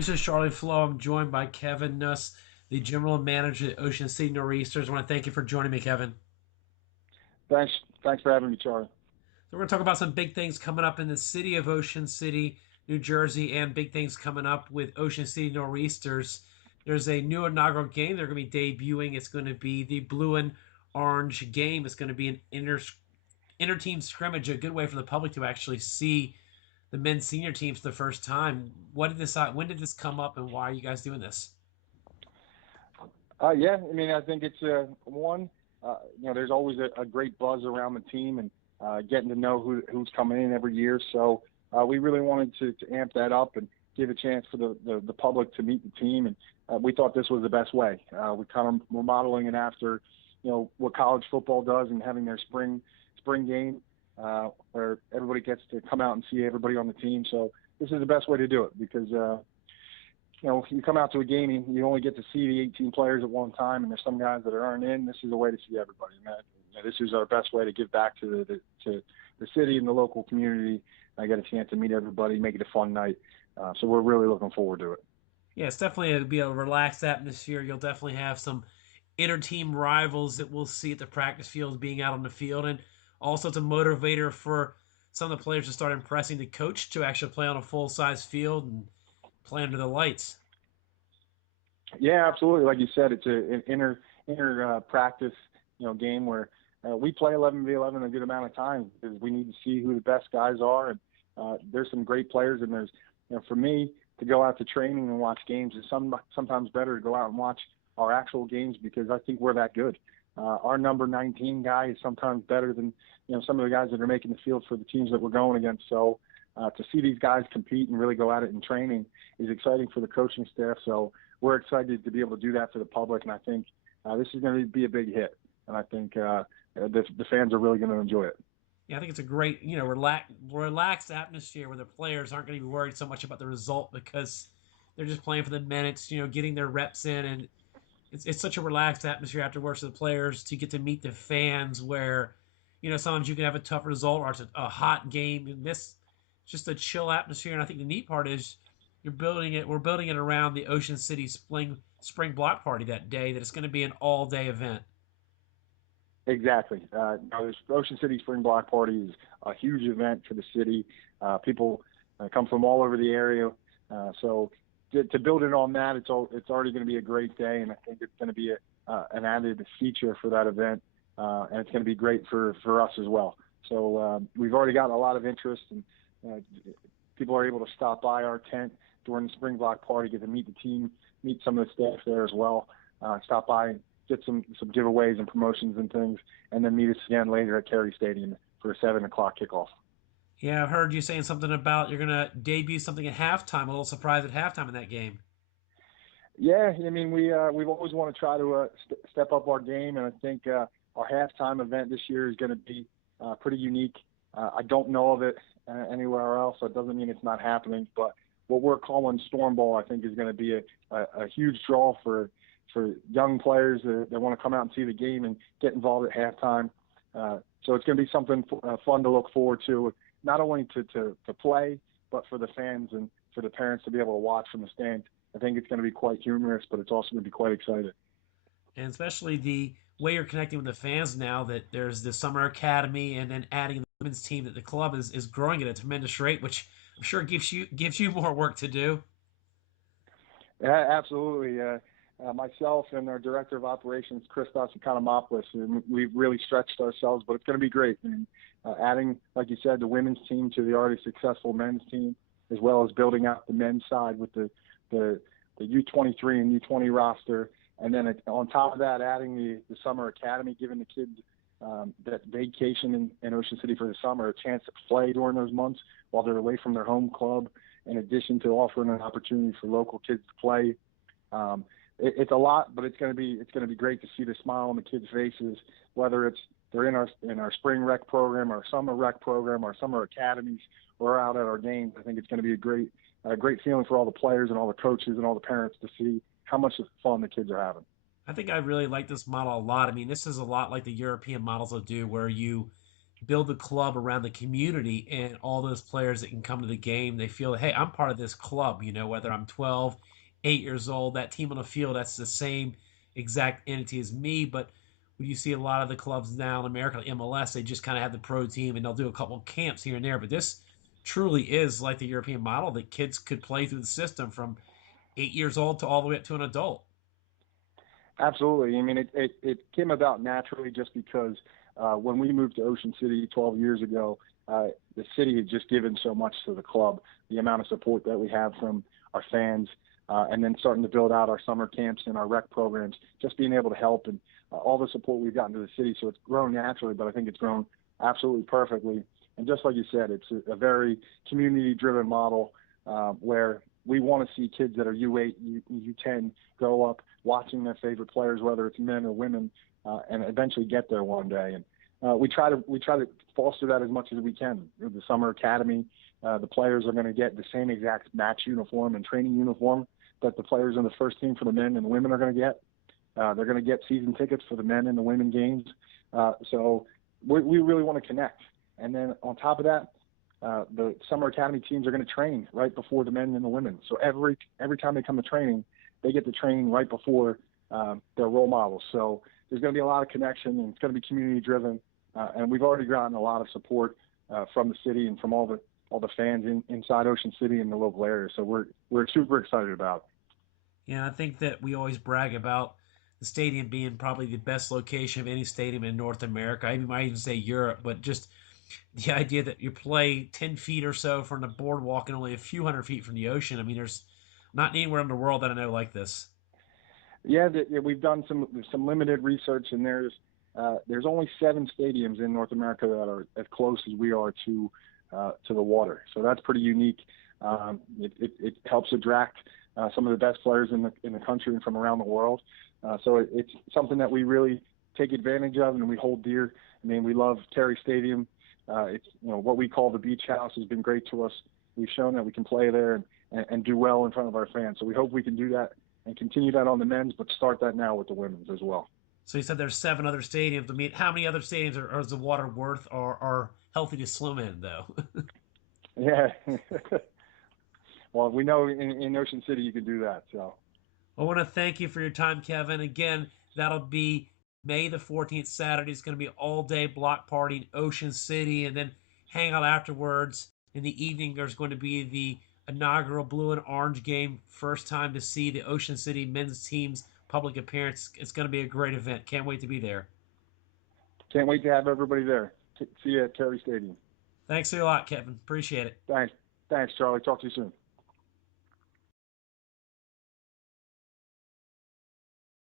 This is Charlie Flowe. I'm joined by Kevin Nuss, the general manager at Ocean City Nor'easters. I want to thank you for joining me, Kevin. Thanks, thanks for having me, Charlie. So we're going to talk about some big things coming up in the city of Ocean City, New Jersey, and big things coming up with Ocean City Nor'easters. There's a new inaugural game they're going to be debuting. It's going to be the blue and orange game. It's going to be an inter team scrimmage, a good way for the public to actually see the men's senior teams for the first time. When did this come up, and why are you guys doing this? Yeah, I mean, I think it's one. There's always a great buzz around the team and getting to know who's coming in every year. So we really wanted to amp that up and give a chance for the public to meet the team, and we thought this was the best way. We kind of were modeling it after, what college football does and having their spring game where everybody gets to come out and see everybody on the team. So this is the best way to do it because you come out to a game and you only get to see the 18 players at one time, and there's some guys that aren't in. This is a way to see everybody. And this is our best way to give back to the city and the local community. I get a chance to meet everybody, make it a fun night. So we're really looking forward to it. Yeah, it's definitely it'll be a relaxed atmosphere. You'll definitely have some inter-team rivals that we'll see at the practice fields being out on the field, and also it's a motivator for some of the players to start impressing the coach to actually play on a full-size field and play under the lights. Yeah, absolutely. Like you said, it's an inner practice, game where we play 11v11 a good amount of times because we need to see who the best guys are. And there's some great players, and there's, for me to go out to training and watch games is sometimes better to go out and watch our actual games because I think we're that good. Our number 19 guy is sometimes better than some of the guys that are making the field for the teams that we're going against. So to see these guys compete and really go at it in training is exciting for the coaching staff. So we're excited to be able to do that for the public, and I think this is going to be a big hit, and I think the fans are really going to enjoy it. Yeah, I think it's a great, relaxed atmosphere where the players aren't going to be worried so much about the result because they're just playing for the minutes, getting their reps in, and it's such a relaxed atmosphere afterwards for the players to get to meet the fans where, sometimes you can have a tough result or it's a hot game. And this just a chill atmosphere. And I think the neat part is we're building it around the Ocean City spring block party that day, that it's going to be an all day event. Exactly. This Ocean City Spring Block Party is a huge event for the city. People come from all over the area. So to build it on that, it's already going to be a great day, and I think it's going to be an added feature for that event, and it's going to be great for us as well. So we've already got a lot of interest, and people are able to stop by our tent during the Spring Block Party, get to meet the team, meet some of the staff there as well, stop by and get some giveaways and promotions and things, and then meet us again later at Cary Stadium for a 7 o'clock kickoff. Yeah, I've heard you saying something about you're going to debut something at halftime, a little surprise at halftime in that game. Yeah, I mean we've always want to try to step up our game, and I think our halftime event this year is going to be pretty unique. I don't know of it anywhere else, so it doesn't mean it's not happening. But what we're calling Storm Ball, I think, is going to be a huge draw for young players that want to come out and see the game and get involved at halftime. So it's going to be something fun to look forward to, not only to play, but for the fans and for the parents to be able to watch from the stands. I think it's going to be quite humorous, but it's also going to be quite exciting. And especially the way you're connecting with the fans now that there's the summer academy and then adding the women's team, that the club is growing at a tremendous rate, which I'm sure gives you more work to do. Yeah, absolutely. Myself and our director of operations, Christos Economopoulos, and we've really stretched ourselves, but it's going to be great. And adding, like you said, the women's team to the already successful men's team, as well as building out the men's side with the U23 and U20 roster, and then on top of that, adding the summer academy, giving the kids that vacation in Ocean City for the summer a chance to play during those months while they're away from their home club, in addition to offering an opportunity for local kids to play. It's a lot, but it's going to be great to see the smile on the kids' faces, whether they're in our spring rec program, our summer rec program, our summer academies, or out at our games. I think it's going to be a great feeling for all the players and all the coaches and all the parents to see how much fun the kids are having. I think I really like this model a lot. I mean, this is a lot like the European models will do, where you build the club around the community and all those players that can come to the game. They feel, hey, I'm part of this club, whether I'm 12, 8 years old, that team on the field, that's the same exact entity as me. But when you see a lot of the clubs now in America, like MLS, they just kind of have the pro team and they'll do a couple of camps here and there. But this truly is like the European model that kids could play through the system from 8 years old to all the way up to an adult. Absolutely. I mean, it came about naturally just because when we moved to Ocean City 12 years ago, the city had just given so much to the club, the amount of support that we have from our fans, and then starting to build out our summer camps and our rec programs, just being able to help and all the support we've gotten to the city. So it's grown naturally, but I think it's grown absolutely perfectly. And just like you said, it's a very community-driven model where we want to see kids that are U8, U10 grow up watching their favorite players, whether it's men or women, and eventually get there one day. And we try to foster that as much as we can. The summer academy, the players are going to get the same exact match uniform and training uniform that the players in the first team for the men and the women are going to get. They're going to get season tickets for the men and the women games. So we really want to connect. And then on top of that, the summer academy teams are going to train right before the men and the women. So every time they come to training, they get to train right before their role models. So there's going to be a lot of connection, and it's going to be community driven. And we've already gotten a lot of support from the city and from all the fans inside Ocean City and the local area. So we're super excited about it. Yeah, I think that we always brag about the stadium being probably the best location of any stadium in North America. I might even say Europe, but just the idea that you play 10 feet or so from the boardwalk and only a few hundred feet from the ocean. I mean, there's not anywhere in the world that I know like this. Yeah, we've done some limited research, and there's only 7 stadiums in North America that are as close as we are to the water. So that's pretty unique. It helps attract some of the best players in the country and from around the world. So it's something that we really take advantage of and we hold dear. I mean, we love Terry Stadium. It's what we call the beach house has been great to us. We've shown that we can play there and do well in front of our fans. So we hope we can do that and continue that on the men's, but start that now with the women's as well. So you said there's 7 other stadiums. I mean, how many other stadiums is the water worth or are healthy to swim in, though? Yeah. Well, we know in Ocean City you can do that. So I want to thank you for your time, Kevin. Again, that'll be May the 14th, Saturday. It's going to be all day block party in Ocean City and then hang out afterwards. In the evening, there's going to be the inaugural blue and orange game. First time to see the Ocean City men's team's public appearance. It's going to be a great event. Can't wait to be there. can't wait to have everybody there. See you at Terry Stadium. Thanks a lot, Kevin. Appreciate it. Thanks, Charlie. Talk to you soon.